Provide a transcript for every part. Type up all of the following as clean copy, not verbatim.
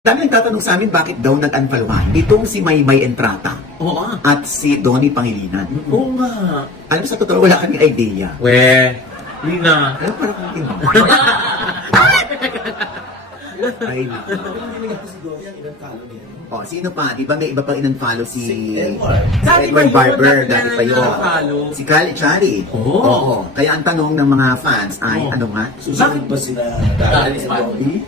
Dami nagtatanong sa amin bakit daw nag-unfollowan. Itong si Maymay Entrata Oo. at si Donnie Pangilinan. Oo nga. Alam mo sa totoo, wala kaming idea. We, Lina. Alam parang kung tingin. Ay, oh, sino pa? Di ba may iba pang in-unfollow si Edward Barber, dati pa yun. na-unfollow. Si Kyle Echari. Oo. Oo. Kaya ang tanong ng mga fans ay, Oo. ano nga? Susunod ba sila Alis pa.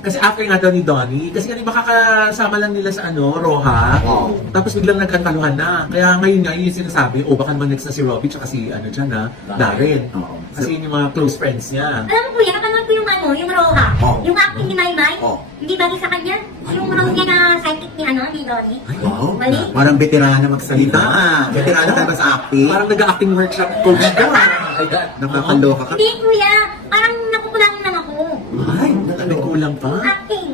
Kasi after nga daw ni Donnie, kasi nga di ba kakasama lang nila sa Roha, Oo. tapos biglang nagkantaluhan na. Kaya ngayon nga, yun yung sinasabi, baka naman next na si Robbie tsaka si Darren. Oo. Kasi yun yung mga close friends niya. Alam mo kuya, napanood ko yung Roha. Oh. Yung acting ni Maymay. Oh. Hindi bagay sa kanya. Yung role niya na sidekick ni Donnie. Wow. Mali. Parang veterana magsalita. Veterana ka ba sa acting? Parang nag-acting workshop coach ka. Nakakaloka ka. Hindi kuya, parang nakukulangan lang ako. Ay, May kulang pa. Acting.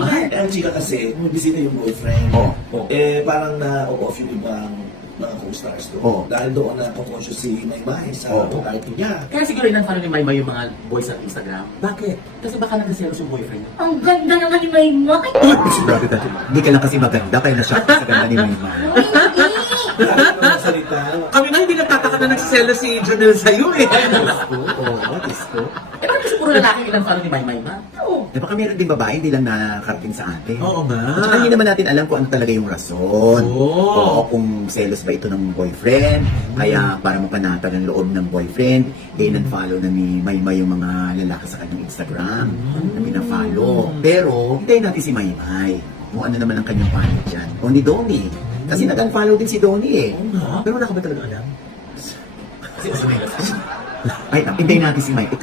Ay, ang chika kasi, bumisita yung boyfriend. Oh. Parang na-off yung ibang mga co-stars doon. Oh. Dahil doon na-conscious si Maymay sa Oh. character niya. Kaya siguro in-unfollow ni Maymay yung mga boys sa Instagram. Bakit? Kasi baka nagkaselos yung boyfriend. Ang ganda naman ni Maymay. Grabe dati. Hindi ka lang kasi maganda, kaya na-shock ka sa ganda ni Maymay. Uy, hindi. Dahil mga salita, Kami na hindi nagtataka na nagsiselo si Janelle sa'yo eh. Oo, disco. Eh bakit kasi puro lalaki in-unfollow ni Maymay ma? Oo. Eh baka meron din babae, hindi lang nakakarating sa atin. Oo nga. At saka hindi naman natin alam kung ano talaga yung rason. Oo. Oo, kung selos ba ito ng boyfriend, kaya para mapanatag ang loob ng boyfriend, in-unfollow na ni Maymay yung mga lalaki sa kanyang Instagram na pinafollow. Pero, hintayin natin si Maymay kung ano naman ang kanyang panig dyan. O ni Donnie. Kasi nag-unfollow din si Donnie eh. Oo nga. Pero wala ka ba talaga alam? Kasi usunod na siya. Ay, hintayin natin si Mike.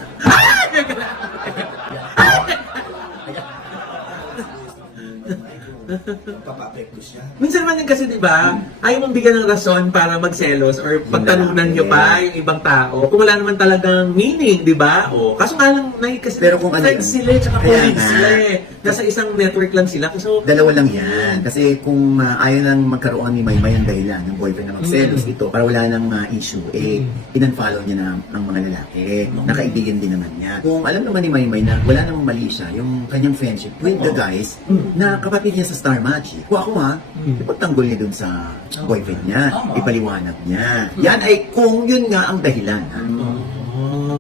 papapekto siya. Minsan naman din kasi, di ba, ayaw mong bigyan ng rason para magselos or pagtalunan nyo pa yung ibang tao kung wala naman talagang meaning, di ba? O, kaso nga lang, kasi Pero kung ano friends yun, sila, tsaka kaya colleagues nga. sila eh. Nasa isang network lang sila. So, Dalawa lang yan. Kasi kung ayaw nang magkaroon ni Maymay ang dahilan ng boyfriend na magselos ito para wala nang issue, in-unfollow niya na ang mga lalaki. Nakaibigan din naman niya. Kung alam naman ni Maymay na wala namang mali siya, yung kanyang friendship with the guys na kapatid niya sa Star Magic. Kung ako ipagtanggol niya dun sa boyfriend niya, ipaliwanag niya. Yan ay kung yun nga ang dahilan.